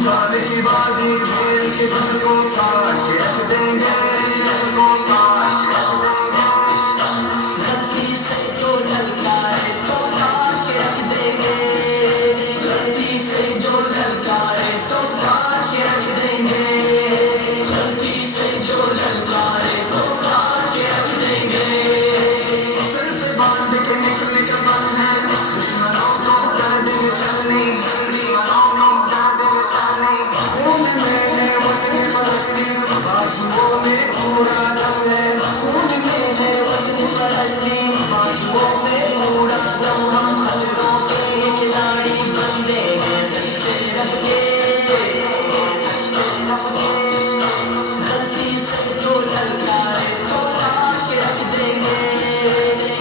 जाने की बाजी खेल के तुझको काट के रख देंगे, तुझको काट के रख देंगे। गलती से जो झलकाए तो काट के रख देंगे, गलती से जो झलकाए तो काट के रख देंगे, गलती से जो झलकाए तो काट के रख देंगे। सिर पे बांध के निकल के मन है दुश्मनों को कर देंगे छलनी, जल्दी आओ कर देंगे छलनी। खून में है वजन परस्ती, बाजुओं में पूरा दम है, खून में है वजन परस्ती, बाजुओं में पूरा दम। हम खलकों के खिलाड़ी बंदे हैं सच्चे रब के, गलती से जो झलकाए तो काट के रख देंगे,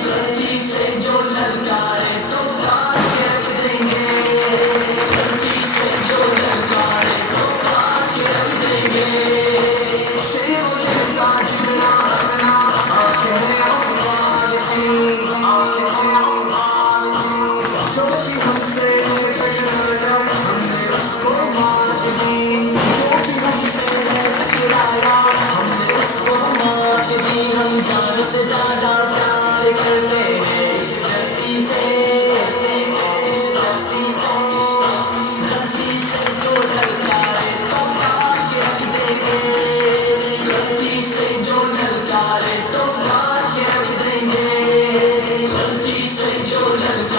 गलती से जो झलकाए तो काट के रख देंगे, गलती से जो झलकाए तो काट के रख देंगे। शेरों जैसा जिगरा रखना, आंखें आवाज़ सी, जो भी हमसे टकराया हमने उसको मात दी, जो भी हमसे टकराया हमने उसको मात दी। हम जान से ज्यादा प्यार करते हैं इस धरती से, इस धरती से। गलती से जो झलकाए तो काट के रख देंगे, गलती से जो झलकाए तो काट के रख देंगे, गलती से जो झलकाए